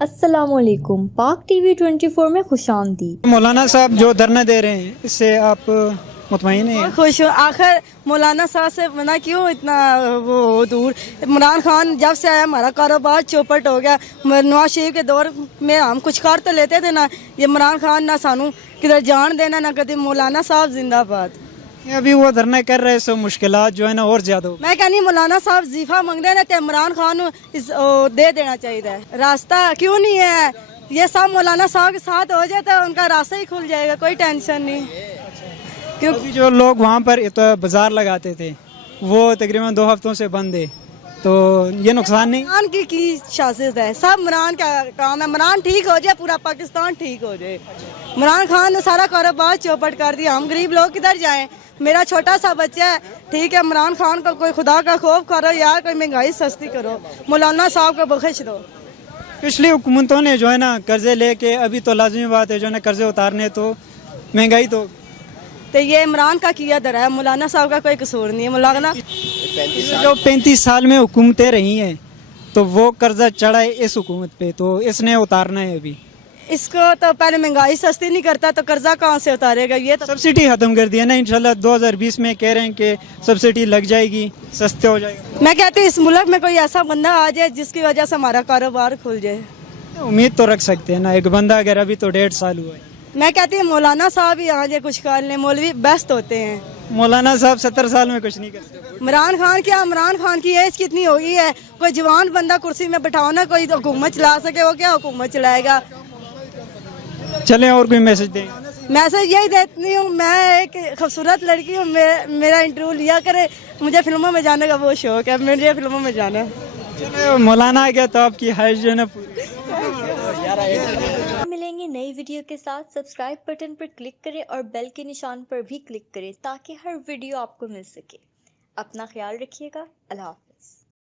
अस्सलाम वालेकुम। पाक टीवी 24 में खुशामदीद। मौलाना साहब जो धरना दे रहे हैं इससे आप मुतमईन हैं? खुश हूँ। आखिर मौलाना साहब से मना क्यों इतना वो दूर। इमरान खान जब से आया हमारा कारोबार चौपट हो गया। नवाज शरीफ के दौर में हम कुछ कर तो लेते थे ना, ये इमरान खान ना सानू किधर जान देना ना कभी। मौलाना साहब जिंदाबाद। अभी वो धरना कर रहे हैं, सो मुश्किलात जो है ना और ज्यादा हो। मैं कहनी मौलाना साहब जीफा मंग रहे ना, इमरान खान दे देना चाहिए। रास्ता क्यों नहीं है, ये सब मौलाना साहब के साथ हो जाए तो उनका रास्ता ही खुल जाएगा, कोई टेंशन नहीं। क्योंकि जो लोग वहाँ पर तो बाजार लगाते थे वो तकरीबन 2 हफ्तों से बंद है, तो ये नुकसान नहीं। इमरान की शासित है, सब इमरान का काम है। इमरान ठीक हो जाए पूरा पाकिस्तान ठीक हो जाए। इमरान खान ने सारा कारोबार चौपट कर दिया, हम गरीब लोग किधर जाएं। मेरा छोटा सा बच्चा है, ठीक है। इमरान खान को कोई खुदा का खौफ करो यार, कोई महंगाई सस्ती करो, मौलाना साहब को बख्श दो। पिछली हुकूमतों ने जो है ना कर्जे लेके, अभी तो लाजमी बात है जो है ना कर्जे उतारने, तो महंगाई तो ये इमरान का किया धरा है, मौलाना साहब का कोई कसूर नहीं है। मौलाना जो 35 साल में हुकूमतें रही हैं तो वो कर्जा चढ़ा है इस हुकूमत पे, तो इसने उतारना है। अभी इसको तो पहले महंगाई सस्ती नहीं करता तो कर्जा कहाँ से उतारेगा। ये तो सब्सिडी खत्म कर दिया ना, इंशाल्लाह 2020 में कह रहे हैं कि सब्सिडी लग जाएगी, सस्ते हो जाएगा। मैं कहती हूँ इस मुल्क में कोई ऐसा बंदा आ जाए जिसकी वजह से हमारा कारोबार खुल जाए। उम्मीद तो रख सकते हैं ना, एक बंदा अगर अभी तो 1.5 साल हुआ है। मैं कहती हूँ मौलाना साहब ही आ जाए कुछ कर लें, मौलवी बेस्ट होते हैं। मौलाना साहब 70 साल में कुछ नहीं कर सकते। इमरान खान क्या, इमरान खान की एज कितनी हो गई है, कोई जवान बंदा कुर्सी में बैठाओ ना, कोई हुकूमत चला सके, वो क्या हुकूमत चलाएगा। चलें और कोई मैसेज दें? मैसेज यही देती हूँ, मैं एक खूबसूरत लड़की हूँ, मेरा इंटरव्यू लिया करे, मुझे फिल्मों में जाने का बहुत शौक है, मुझे फिल्मों में जाना है। मौलाना आ गया तो आपकी हाइट जो है ना पूरी। मिलेंगे नई वीडियो के साथ। सब्सक्राइब बटन पर क्लिक करें और बेल के निशान पर भी क्लिक करें ताकि हर वीडियो आपको मिल सके। अपना ख्याल रखिएगा। अल्लाह हाफ़िज़।